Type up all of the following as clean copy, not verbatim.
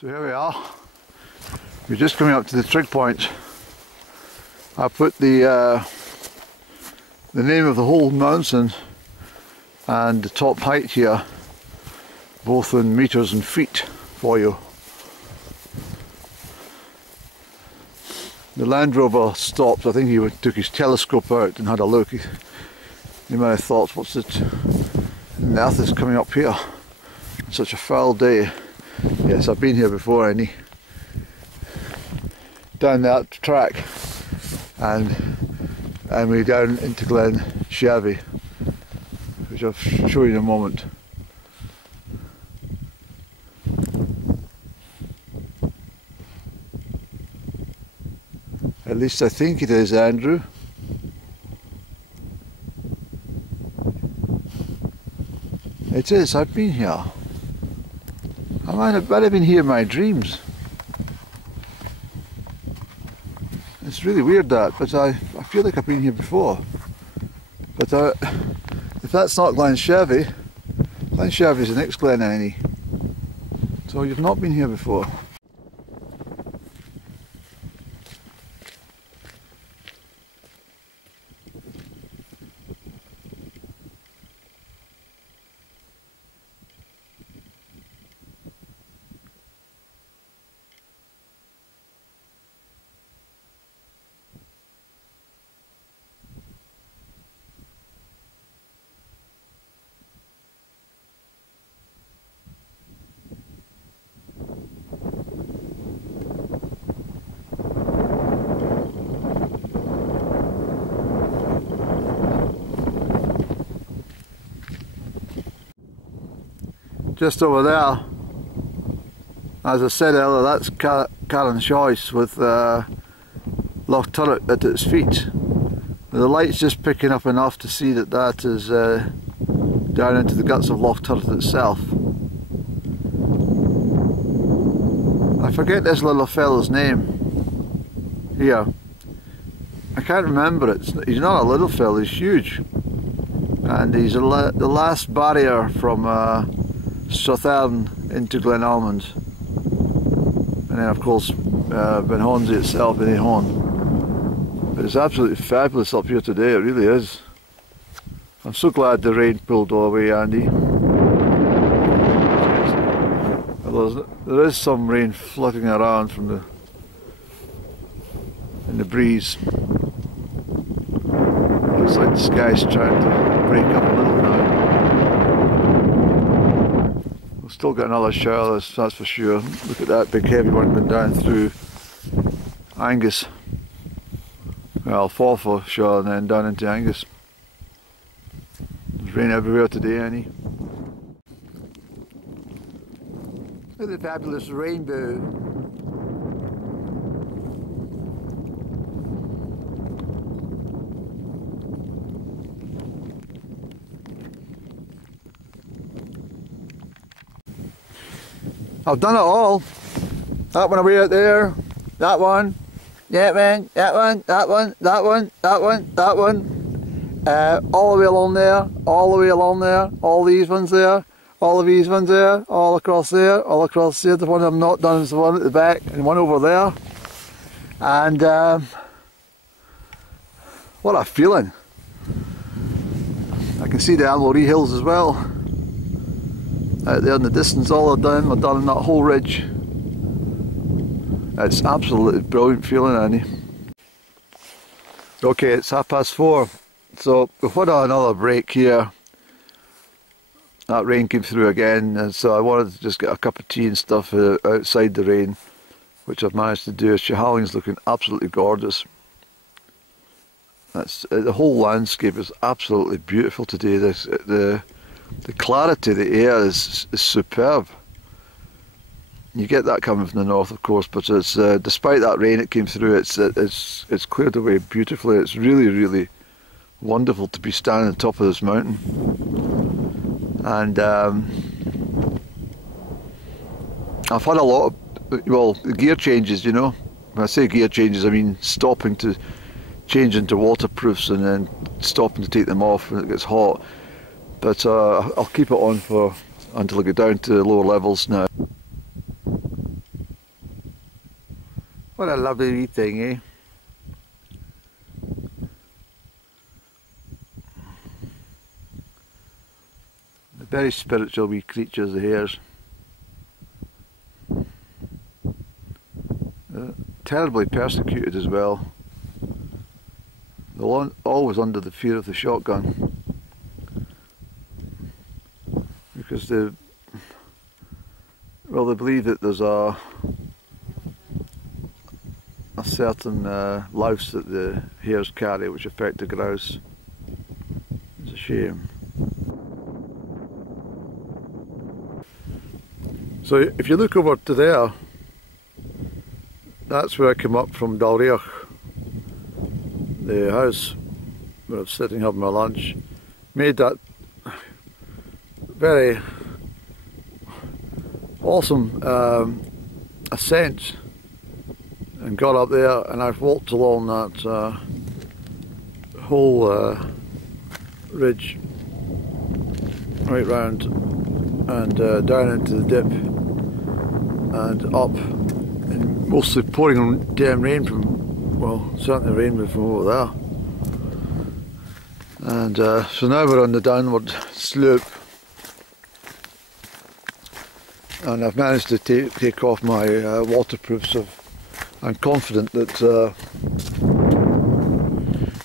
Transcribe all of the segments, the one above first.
So here we are. We're just coming up to the trig point. I put the name of the whole mountain and the top height here, both in meters and feet for you. The Land Rover stopped. I think he took his telescope out and had a look. He might have thought, what's it? And the earth is coming up here. Such a foul day. Yes, I've been here before, Annie. Down that track and we're down into Glen Quaich, which I'll show you in a moment. At least I think it is, Andrew. It is, I've been here. I might have been here in my dreams. It's really weird that, but I feel like I've been here before. But if that's not Glen Quaich is the next Glen Almond. So you've not been here before. Just over there, as I said earlier, that's Chaoineidh with Loch Turret at its feet. The light's just picking up enough to see that that is down into the guts of Loch Turret itself. I forget this little fellow's name here. I can't remember it. He's not a little fellow, he's huge. And he's the last barrier from Sron into Glen Almond, and then of course Ben Hornsey itself in Ahon. But it's absolutely fabulous up here today, it really is. I'm so glad the rain pulled away, Andy. Although there is some rain floating around from in the breeze. Looks like the sky's trying to break up a little now. Still got another shower, that's for sure. Look at that big heavy one going down through Angus. Well, Forfar shower and then down into Angus. There's rain everywhere today, Annie. Look at the fabulous rainbow. I've done it all. That one away out there, that one, that one, that one, that one, that one, that one, that one. All the way along there, all the way along there, all these ones there, all of these ones there, all across there, all across there. The one I've not done is the one at the back and one over there. And what a feeling. I can see the Lechrea Hills as well. Out there in the distance, all I've done in that whole ridge. It's absolutely brilliant feeling, Annie. Okay, it's 4:30, so we've had another break here. That rain came through again, and so I wanted to just get a cup of tea and stuff outside the rain, which I've managed to do. Chaoineigh's looking absolutely gorgeous. That's the whole landscape is absolutely beautiful today. The clarity of the air is superb. You get that coming from the north, of course, but it's despite that rain it came through, it's cleared away beautifully. It's really, really wonderful to be standing on top of this mountain. And I've had a lot of, well, gear changes, you know. When I say gear changes, I mean stopping to change into waterproofs and then stopping to take them off when it gets hot. But I'll keep it on until I get down to lower levels now. lovely wee thing, eh? The very spiritual wee creatures, the hares. Terribly persecuted as well. They're always under the fear of the shotgun. Because they believe that there's a certain louse that the hares carry which affect the grouse. It's a shame. So if you look over to there, that's where I came up from Lechrea, the house where I was sitting having my lunch. Made that very awesome ascent and got up there, and I've walked along that whole ridge right round and down into the dip and up, and mostly pouring damn rain from, well, certainly rain from over there. And so now we're on the downward slope, and I've managed to take off my waterproofs. I'm confident that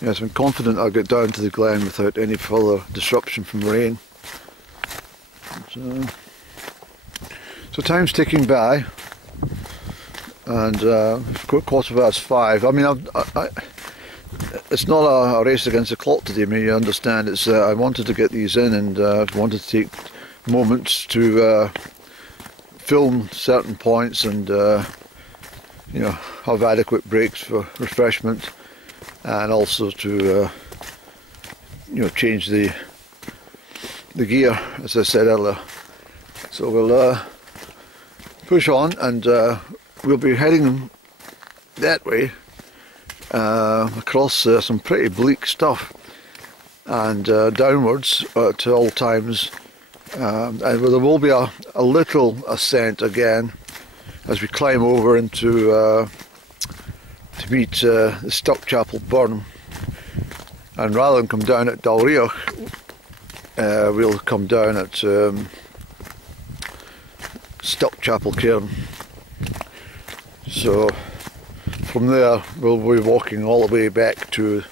yes, I'm confident I'll get down to the glen without any further disruption from rain. So time's ticking by, and quarter past 5. I mean, it's not a race against the clock today. I mean, you understand. It's I wanted to get these in, and wanted to take moments to film certain points and you know, have adequate breaks for refreshment, and also to you know, change the gear, as I said earlier. So we'll push on, and we'll be heading that way across some pretty bleak stuff, and downwards at all times, and there will be a little ascent again as we climb over into to meet the Stockchapel burn, and rather than come down at Lechrea, we'll come down at Stockchapel cairn. So from there we'll be walking all the way back to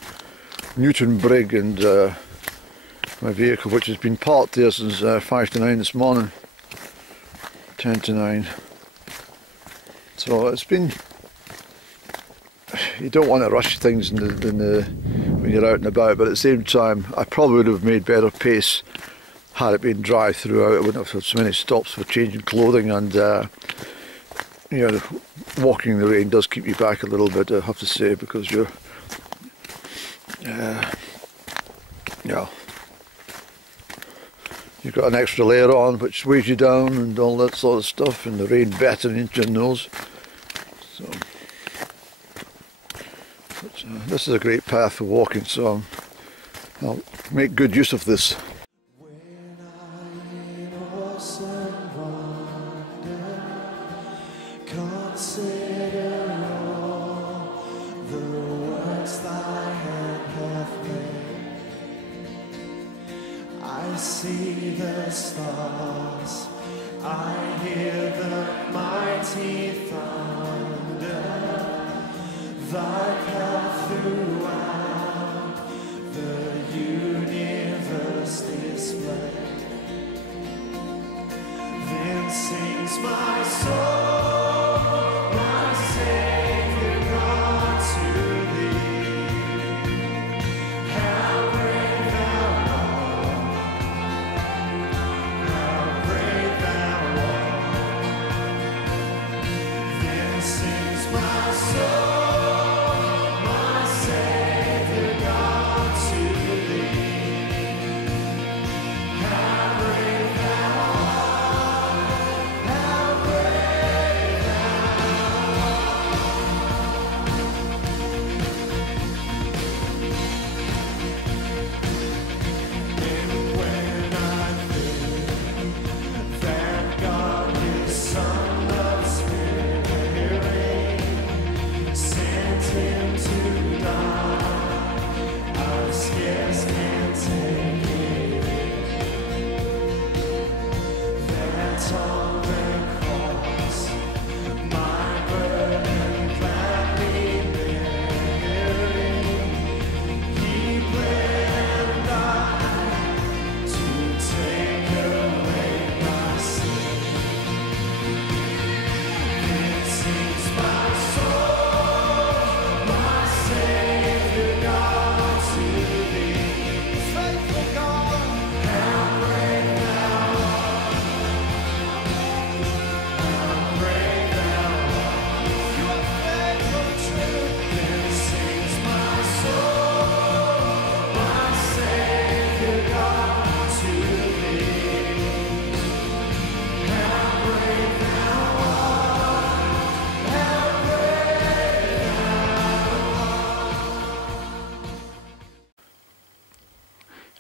Newton Brig, and my vehicle, which has been parked there since 5 to 9 this morning, 10 to 9. So it's been, you don't want to rush things when you're out and about, but at the same time I probably would have made better pace had it been dry throughout. I wouldn't have had so many stops for changing clothing, and you know, walking in the rain does keep you back a little bit, I have to say, because you're yeah, you've got an extra layer on which weighs you down and all that sort of stuff, and the rain battering into your nose. So but, this is a great path for walking, so I'll make good use of this. I see the stars, I hear the mighty thunder, thy path throughout the universe display. Then sings my soul, my Savior God, to thee. How great thou art, how great thou art. Then sings my soul,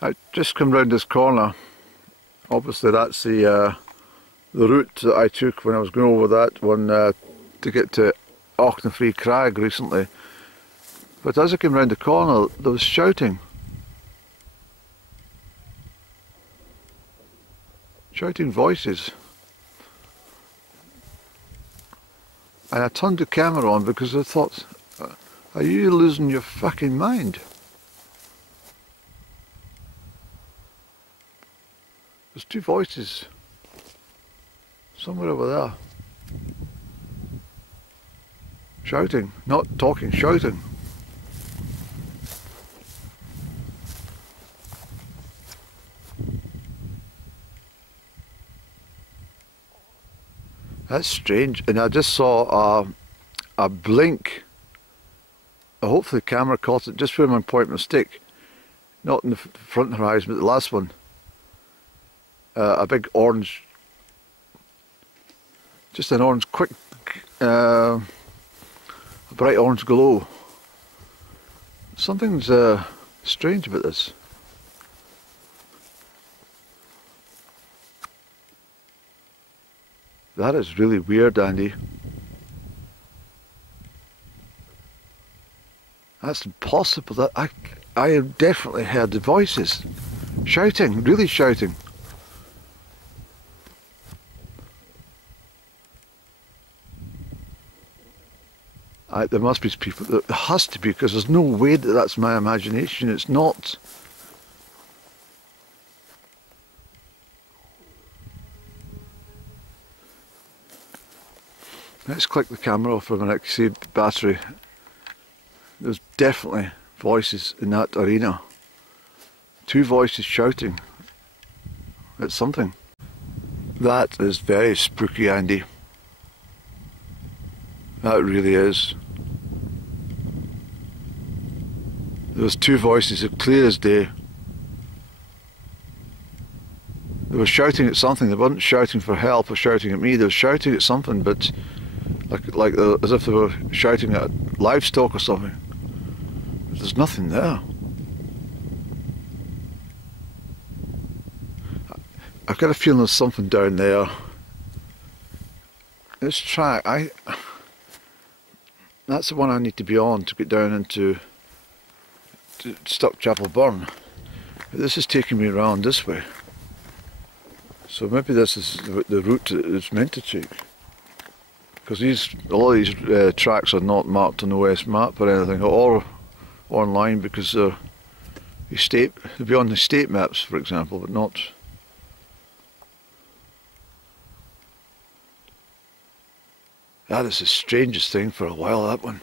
I just come round this corner. Obviously that's the route that I took when I was going over that one to get to Auchnafree Crag recently. But as I came round the corner, there was shouting. Shouting voices. And I turned the camera on because I thought, are you losing your fucking mind? There's two voices somewhere over there. Shouting, not talking, shouting. That's strange, and I just saw a blink. Hopefully the camera caught it just where my pointing my stick. Not in the front horizon, but the last one. A big orange, just an orange quick, a bright orange glow. Something's strange about this. That is really weird, Andy. That's impossible. That I have definitely heard the voices shouting, really shouting. There must be people. There has to be, because there's no way that that's my imagination. It's not. Let's click the camera off for a minute, see the battery. There's definitely voices in that arena. Two voices shouting at something. That is very spooky, Andy. That really is. There was two voices, as clear as day. They were shouting at something. They weren't shouting for help or shouting at me. They were shouting at something, but as if they were shouting at livestock or something. But there's nothing there. I've got a feeling there's something down there. This track, that's the one I need to be on to get down into Stockchapel Burn. But this is taking me around this way. So maybe this is the route that it's meant to take. Because a lot of these tracks are not marked on the West map or anything, or online, because they'll be on the state maps, for example, but not. That is the strangest thing for a while, that one.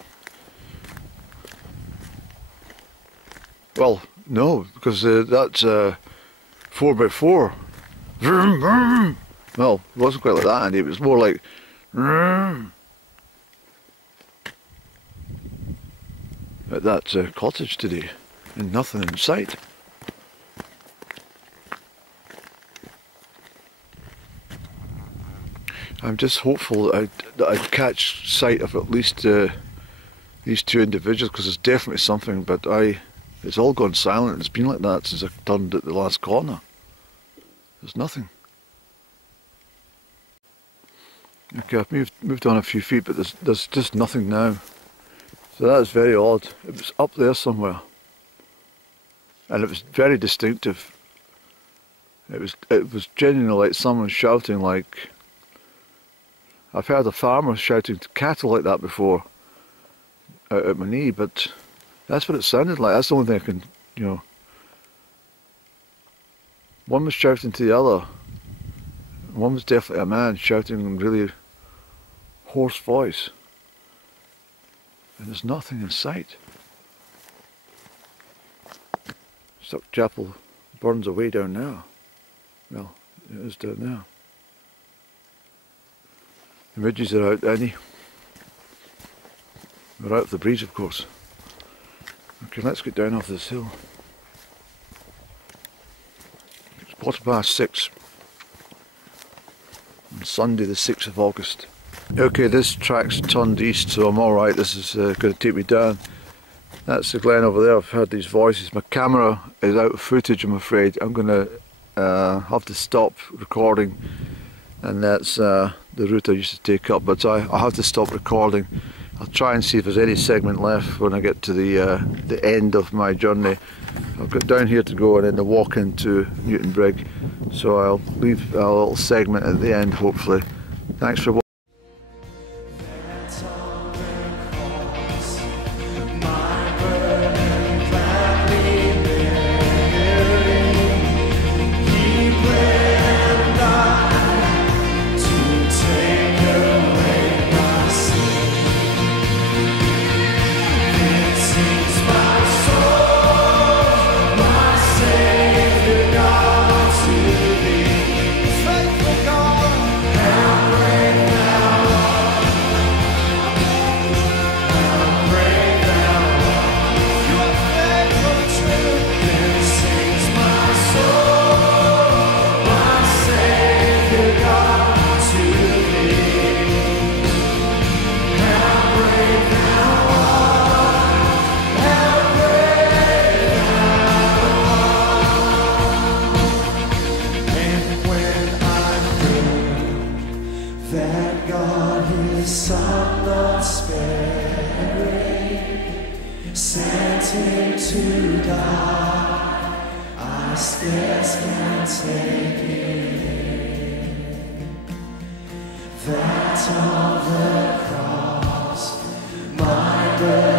Well, no, because that's 4x4. Vroom, vroom. Well, it wasn't quite like that, Andy. It was more like vroom. At that cottage today, and nothing in sight. I'm just hopeful that I'd catch sight of at least these two individuals, because there's definitely something, but it's all gone silent. It's been like that since I turned at the last corner. There's nothing. Okay, I've moved on a few feet, but there's just nothing now. So that is very odd. It was up there somewhere, and it was very distinctive. It was genuinely like someone shouting, like I've heard a farmer shouting to cattle like that before out at my knee, but that's what it sounded like. That's the only thing I can, One was shouting to the other. One was definitely a man shouting in really hoarse voice. And there's nothing in sight. Stockchapel burns away down there. Well, it is down there. The ridges are out, Annie. We're out of the breeze, of course. Okay, let's get down off this hill. It's 6:15 on Sunday the 6th of August. Okay, this track's turned east, so I'm alright. This is going to take me down. That's the Glen over there. I've heard these voices. My camera is out of footage, I'm afraid. I'm going to have to stop recording, and that's the route I used to take up, but I'll have to stop recording. I'll try and see if there's any segment left when I get to the end of my journey. I've got down here to go and then the walk into Newtonbrig, so I'll leave a little segment at the end hopefully. Thanks for watching. That God his son not sparing, sent him to die. I scarce can take it in. That on the cross my birth